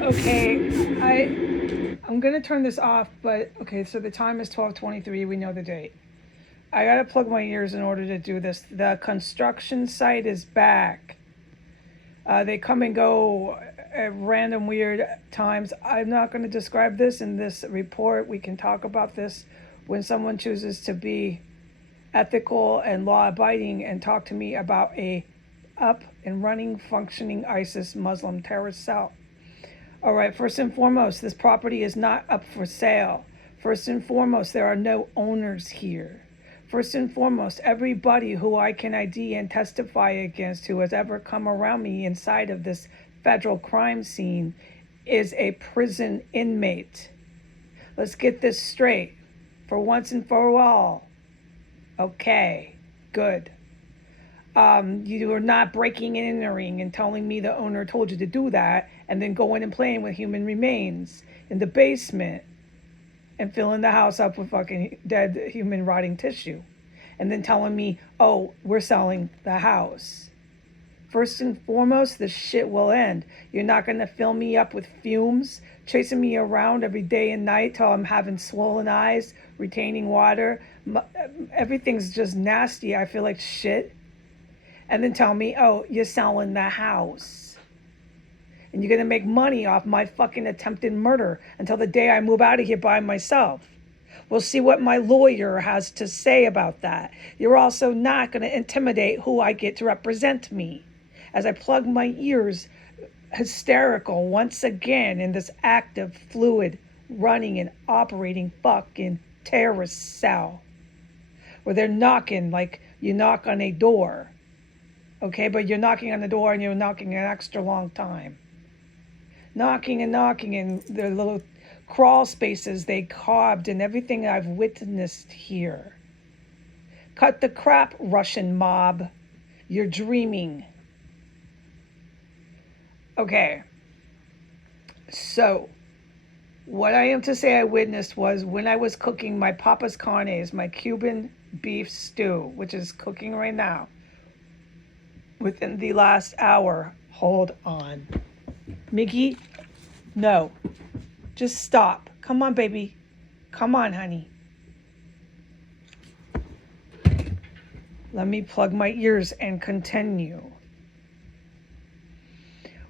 Okay, I'm gonna turn this off, but okay, so the time is 12:23. We know the date. I gotta plug my ears in order to do this. The construction site is back. They come and go at random weird times. I'm not gonna describe this in this report. We can talk about this when someone chooses to be ethical and law abiding and talk to me about a up and running functioning ISIS Muslim terrorist cell. All right, first and foremost, this property is not up for sale. First and foremost, there are no owners here. First and foremost, everybody who I can ID and testify against who has ever come around me inside of this federal crime scene is a prison inmate. Let's get this straight for once and for all. Okay, good. You are not breaking and entering and telling me the owner told you to do that and then going and playing with human remains in the basement and filling the house up with fucking dead human rotting tissue and then telling me, oh, we're selling the house. First and foremost, this shit will end. You're not going to fill me up with fumes, chasing me around every day and night till I'm having swollen eyes, retaining water. Everything's just nasty. I feel like shit. And then tell me, oh, you're selling the house. And you're going to make money off my fucking attempted murder until the day I move out of here by myself. We'll see what my lawyer has to say about that. You're also not going to intimidate who I get to represent me. As I plug my ears, hysterical once again in this active, fluid, running and operating fucking terrorist cell. Where they're knocking like you knock on a door. Okay, but you're knocking on the door and you're knocking an extra long time. Knocking and knocking in the little crawl spaces they carved and everything I've witnessed here. Cut the crap, Russian mob. You're dreaming. Okay. So, what I am to say I witnessed was when I was cooking my papas carnes, my Cuban beef stew, which is cooking right now. Within the last hour, hold on. Miggy, no. Just stop. Come on, baby. Come on, honey. Let me plug my ears and continue.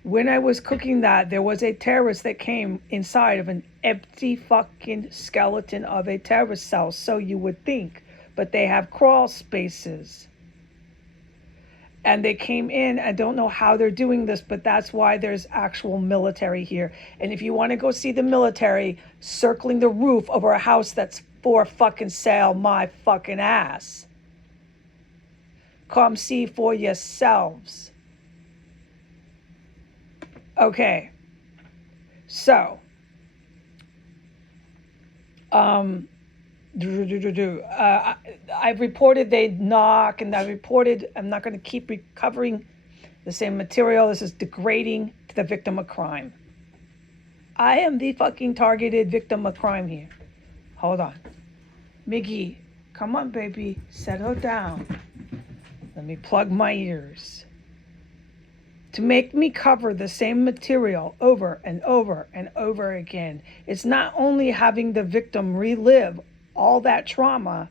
When I was cooking that, there was a terrorist that came inside of an empty fucking skeleton of a terrorist cell, so you would think. But they have crawl spaces. And they came in. I don't know how they're doing this, but that's why there's actual military here. And if you want to go see the military circling the roof over a house that's for fucking sale, my fucking ass. Come see for yourselves. Okay. So, I've reported they knock, and I've reported I'm not going to keep recovering the same material. This is degrading to the victim of crime. I am the fucking targeted victim of crime here. Hold on. Miggy, come on, baby. Settle down. Let me plug my ears. To make me cover the same material over and over and over again, it's not only having the victim relive all that trauma,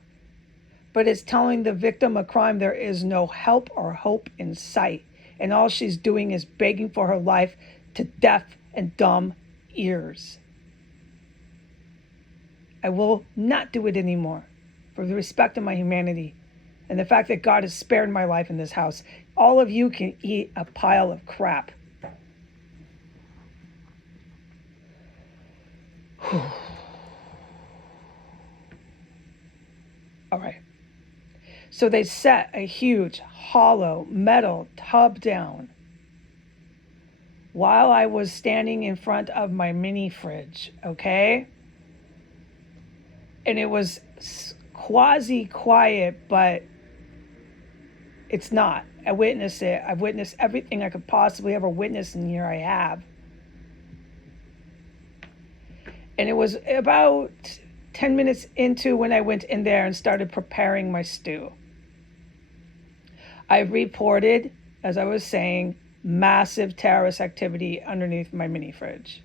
but it's telling the victim of crime there is no help or hope in sight. And all she's doing is begging for her life to deaf and dumb ears. I will not do it anymore for the respect of my humanity and the fact that God has spared my life in this house. All of you can eat a pile of crap. All right. So they set a huge hollow metal tub down while I was standing in front of my mini fridge, okay? And it was quasi quiet, but it's not. I witnessed it. I've witnessed everything I could possibly ever witness, and here I have. And it was about 10 minutes into when I went in there and started preparing my stew. I reported, as I was saying, massive terrorist activity underneath my mini fridge.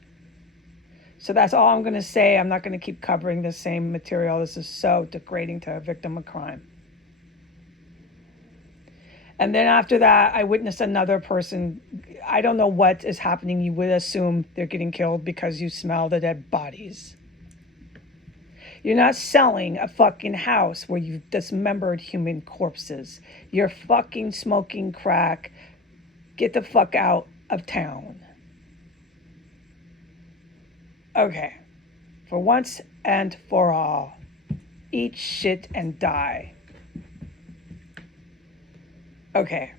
So that's all I'm going to say. I'm not going to keep covering the same material. This is so degrading to a victim of crime. And then after that, I witnessed another person. I don't know what is happening. You would assume they're getting killed because you smell the dead bodies. You're not selling a fucking house where you've dismembered human corpses. You're fucking smoking crack. Get the fuck out of town. Okay. For once and for all, eat shit and die. Okay.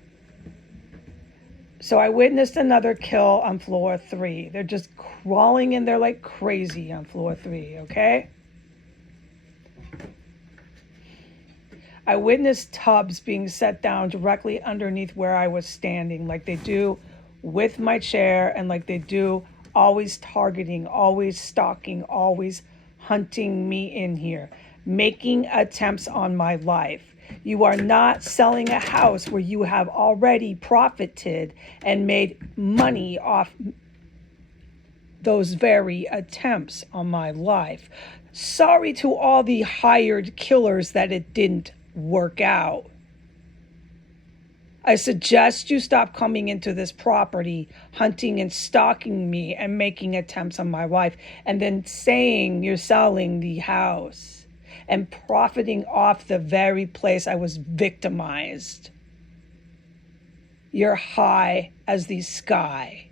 So I witnessed another kill on floor 3. They're just crawling in there like crazy on floor 3, okay? I witnessed tubs being set down directly underneath where I was standing, like they do with my chair, and like they do always targeting, always stalking, always hunting me in here, making attempts on my life. You are not selling a house where you have already profited and made money off those very attempts on my life. Sorry to all the hired killers that it didn't work out. I suggest you stop coming into this property, hunting and stalking me and making attempts on my life, and then saying you're selling the house and profiting off the very place I was victimized. You're high as the sky.